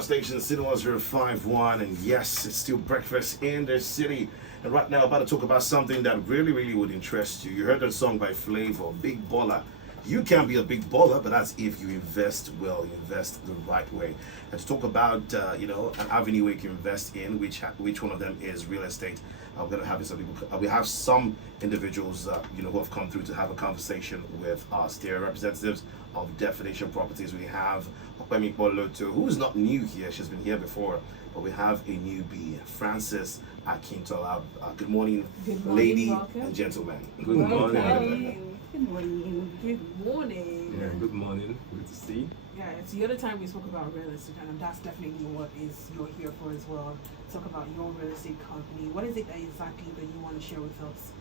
our station, City 1051, and yes, it's still breakfast in the city. And right now, about to talk about something that really would interest you. You heard that song by Flavor, Big Baller. You can be a big baller, but that's if you invest well, you invest the right way. And to talk about, an avenue where you can invest in, which one of them is real estate. I'm going to have some people. We have some individuals, who have come through to have a conversation with us. They're representatives of Definition Properties. We have Akintola, who's not new here. She's been here before, but we have a newbie, Francis Akintola. Good morning, lady welcome. and gentlemen. Good morning. Good morning. Good morning. Yeah, good morning. Good to see. Yeah, it's the other time we spoke about real estate, and that's definitely what is you're here for as well. Talk about your real estate company. What is it that exactly that you want to share with us?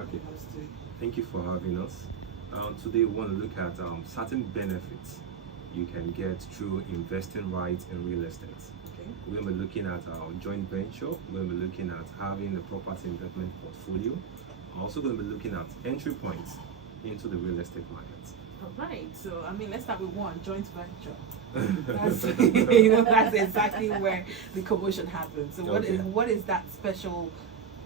Okay. Thank you for having us. Today we want to look at certain benefits you can get through investing right in real estate. Okay. We're going to be looking at our joint venture. We're going to be looking at having a property investment portfolio. I'm also going to be looking at entry points into the real estate market. All right. So let's start with one, joint venture. That's exactly where the commotion happens. So what is that special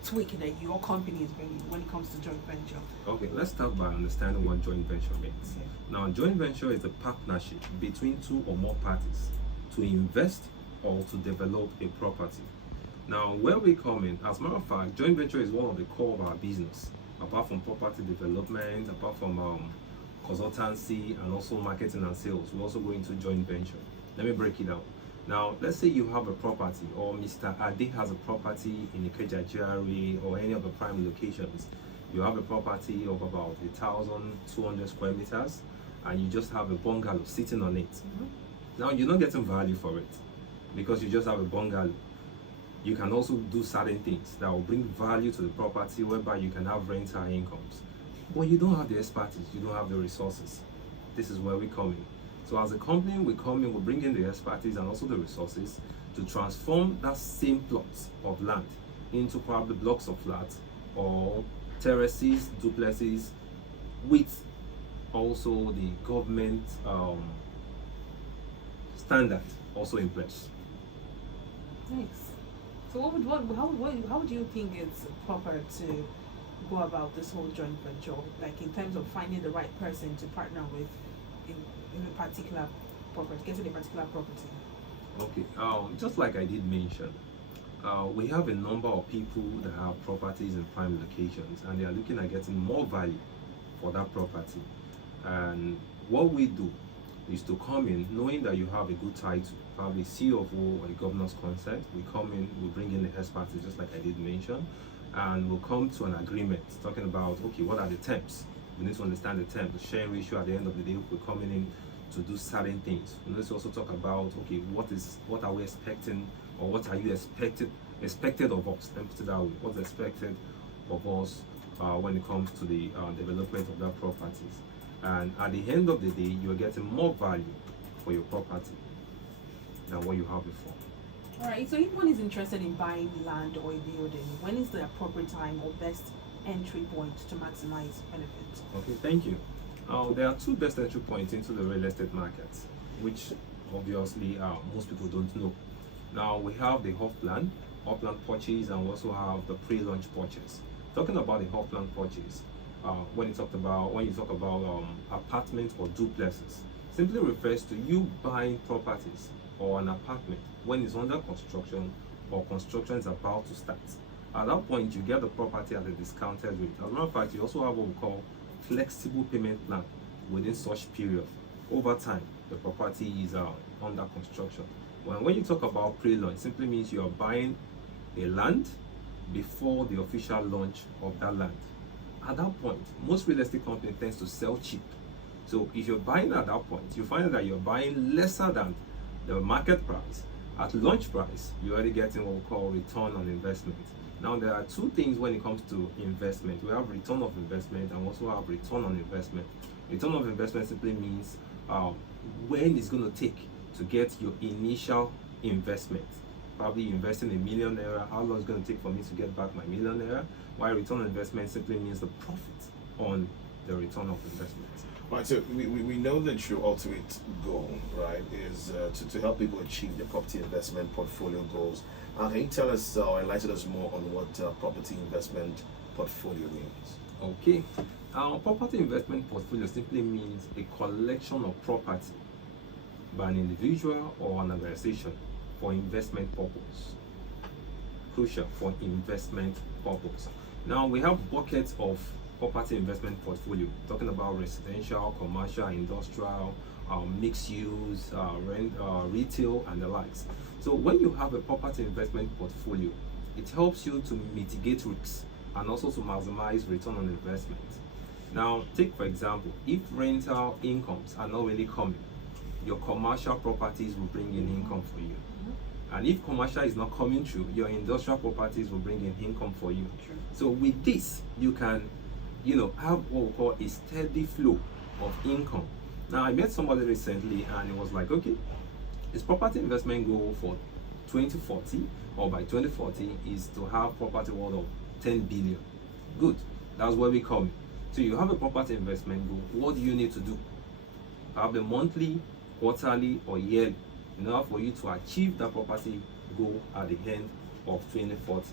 tweak that your company is bringing when it comes to joint venture? Okay, let's start by understanding what joint venture means. Okay. Now, joint venture is a partnership between two or more parties to invest or to develop a property. Now, where we come in, as a matter of fact, joint venture is one of the core of our business. Apart from property development, apart from consultancy and also marketing and sales, we also go into joint venture. Let me break it down. Now, let's say you have a property, or Mr. Ade has a property in Ikeja GRA or any of the prime locations. You have a property of about 1,200 square meters, and you just have a bungalow sitting on it. Mm-hmm. Now, you're not getting value for it because you just have a bungalow. You can also do certain things that will bring value to the property, whereby you can have rental incomes. But you don't have the expertise, you don't have the resources. This is where we come in. So as a company, we come in, we bring in the expertise and also the resources to transform that same plot of land into probably blocks of flats or terraces, duplexes, with also the government standard also in place. Nice. So how would you think it's proper to go about this whole joint venture, like in terms of finding the right person to partner with in a particular property, getting a particular property? Okay, just like I did mention, we have a number of people that have properties in prime locations and they are looking at getting more value for that property. And what we do is to come in knowing that you have a good title, probably CFO or a governor's consent. We come in, we bring in the expertise, just like I did mention, and we'll come to an agreement talking about, okay, what are the terms? We need to understand the terms, the sharing ratio. At the end of the day, we're coming in to do certain things. We need to also talk about, okay, what are we expecting, or what are you expected of us? Let me put it that way. What's expected of us when it comes to the development of that properties? And at the end of the day, you're getting more value for your property than what you have before. All right. So if one is interested in buying land or a building, when is the appropriate time or best entry point to maximize benefits? Okay, thank you. There are two best entry points into the real estate market, which obviously most people don't know. Now we have the off-plan purchase, and we also have the pre-launch purchase. Talking about the off-plan purchase, when you talk about apartments or duplexes, simply refers to you buying properties or an apartment when it's under construction or construction is about to start. At that point, you get the property at a discounted rate. As a matter of fact, you also have what we call flexible payment plan within such period. Over time, the property is under construction. When you talk about pre-launch, it simply means you are buying a land before the official launch of that land. At that point, most real estate companies tend to sell cheap. So if you're buying at that point, you find that you're buying lesser than the market price. At launch price, you're already getting what we call return on investment. Now, there are two things when it comes to investment. We have return of investment and also have return on investment. Return of investment simply means when it's going to take to get your initial investment. Probably investing ₦1 million, how long is it going to take for me to get back my ₦1 million? While return on investment simply means the profit on the return of investment. Right, so we know that your ultimate goal, right, is to help people achieve their property investment portfolio goals. Can you tell us or enlighten us more on what property investment portfolio means? Okay. Property investment portfolio simply means a collection of property by an individual or an organization for investment purpose. Crucial, for investment purpose. Now we have buckets of property investment portfolio, talking about residential, commercial, industrial, mixed use, retail, and the likes. So when you have a property investment portfolio, it helps you to mitigate risks and also to maximize return on investment. Now, take for example, if rental incomes are not really coming, your commercial properties will bring in income for you. And if commercial is not coming through, your industrial properties will bring in income for you. True. So with this, you can, have what we call a steady flow of income. Now, I met somebody recently and it was like, okay, his property investment goal for 2040 or by 2040 is to have property worth of 10 billion. Good. That's where we come. So you have a property investment goal. What do you need to do? Have a monthly, quarterly, or yearly in order for you to achieve that property goal at the end of 2040.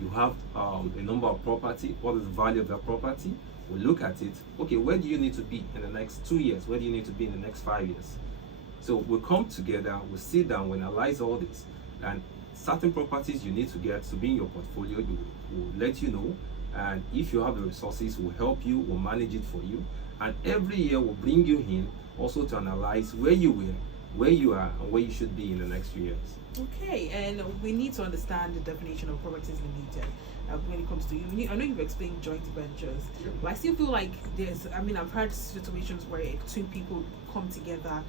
You have a number of property. What is the value of that property? We look at it. Okay, where do you need to be in the next 2 years? Where do you need to be in the next 5 years? So we come together, we sit down, we analyze all this, and certain properties you need to get to be in your portfolio. Will let you know, and if you have the resources, we'll help you, we'll manage it for you, and every year we'll bring you in also to analyze where you were, where you are, and where you should be in the next few years. Okay, and we need to understand the definition of properties limited when it comes to I know you've explained joint ventures, but I still feel like I've heard situations where two people come together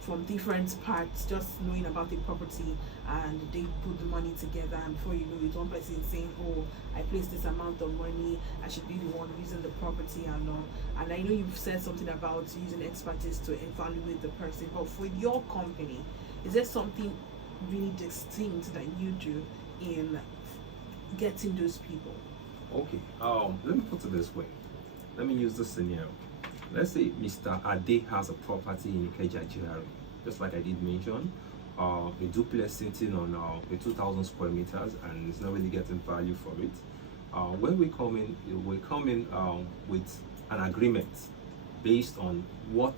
from different parts, just knowing about the property, and they put the money together, and before you know it, one person is saying, oh, I placed this amount of money, I should be the one using the property and all. And I know you've said something about using expertise to evaluate the person, but for your company, is there something really distinct that you do in getting those people? Okay, let me put it this way. Let me use this scenario. Let's say Mr. Ade has a property in Ikeja, GRA, just like I did mention, a duplex sitting on 2,000 square meters, and it's not really getting value for it. When we come in, with an agreement based on what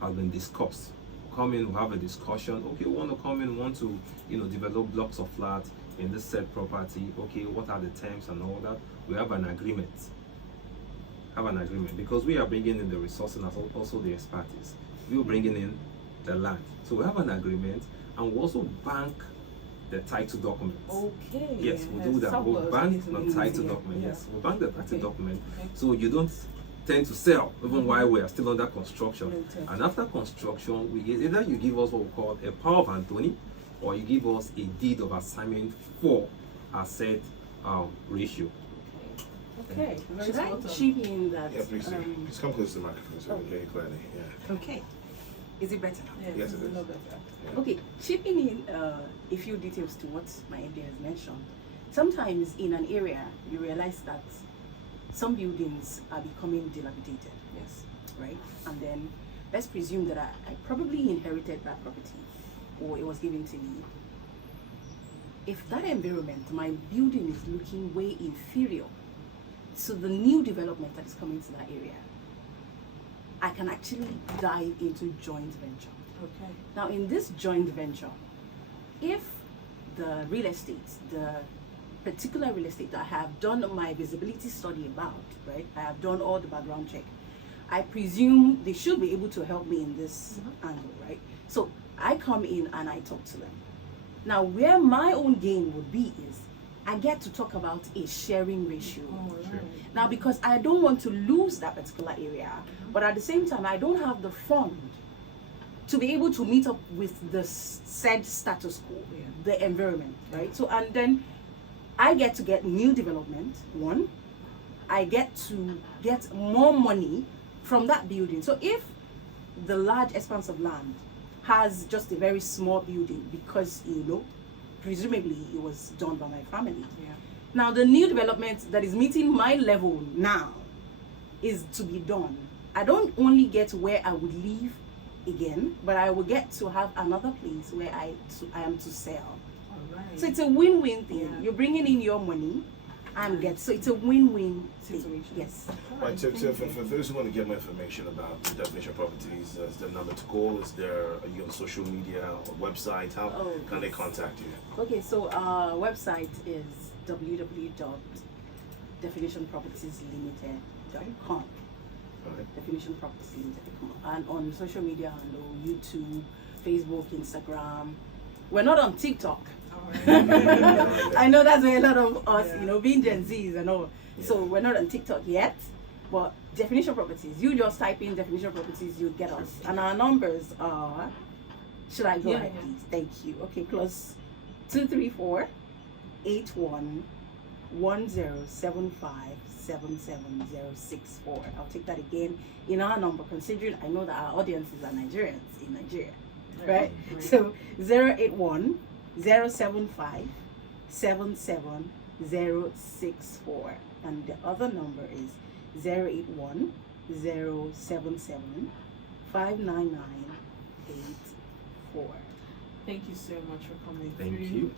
has been discussed. Come in, we have a discussion. Okay, we want to come in, want to develop blocks of flats in this said property. Okay, what are the terms and all that? We have an agreement. Because we are bringing in the resources and also the expertise. We are bringing in the land. So we have an agreement, and we also bank the title documents. Okay. Yes, we do that. We bank the title document. Yeah. Yes, we bank the title document. Okay. So you don't tend to sell even while we are still under construction. Okay. And after construction, either you give us what we call a power of attorney, or you give us a deed of assignment for asset ratio. Okay. Very Should I spot on. chip in that? Yeah, please do. Just come close to the microphone so we can hear you clearly. Yeah. Okay. Is it better now? Yes, Yes, it's it a is. lot better. Yeah. Okay, chipping in a few details to what my MD has mentioned. Sometimes in an area, you realize that some buildings are becoming dilapidated, Yes. right? And then let's presume that I probably inherited that property, or it was given to me. If that environment, my building is looking way inferior to the new development that is coming to that area, I can actually dive into joint venture. Okay. Now, in this joint venture, if the real estate, the particular real estate that I have done my visibility study about, right? I have done all the background check. I presume they should be able to help me in this angle, right? So I come in and I talk to them. Now, where my own gain would be is I get to talk about a sharing ratio. All right. Now, because I don't want to lose that particular area, but at the same time, I don't have the fund to be able to meet up with the said status quo, the environment, right? So, and then I get to get new development, one. I get to get more money from that building. So if the large expanse of land has just a very small building because, presumably it was done by my family. Yeah. Now the new development that is meeting my level now is to be done. I don't only get where I would live again, but I will get to have another place where I am to sell. Alright. So it's a win-win thing. Yeah. You're bringing in your money, so it's a win-win Situation. thing. Yes. Right, so for those who want to get more information about the definition of properties, is there a number to call? Are you on social media or website? How can they contact you? Okay, so our website is www.definitionpropertieslimited.com. Alright. Definitionpropertieslimited.com. And on social media, on YouTube, Facebook, Instagram. We're not on TikTok. Alright. I know that's where a lot of us, Yeah. being Gen Zs and all. So Yeah. we're not on TikTok yet. But definition properties, you just type in definition properties, you get us. And our numbers are, should I go Yeah, ahead, yeah. please? Thank you. Okay, plus 234-811075-77064. I'll take that again in our number, considering I know that our audiences are Nigerians in Nigeria. Right? So 081-075-77064. And the other number is 081-077-59984. Thank you so much for coming Thank through. you.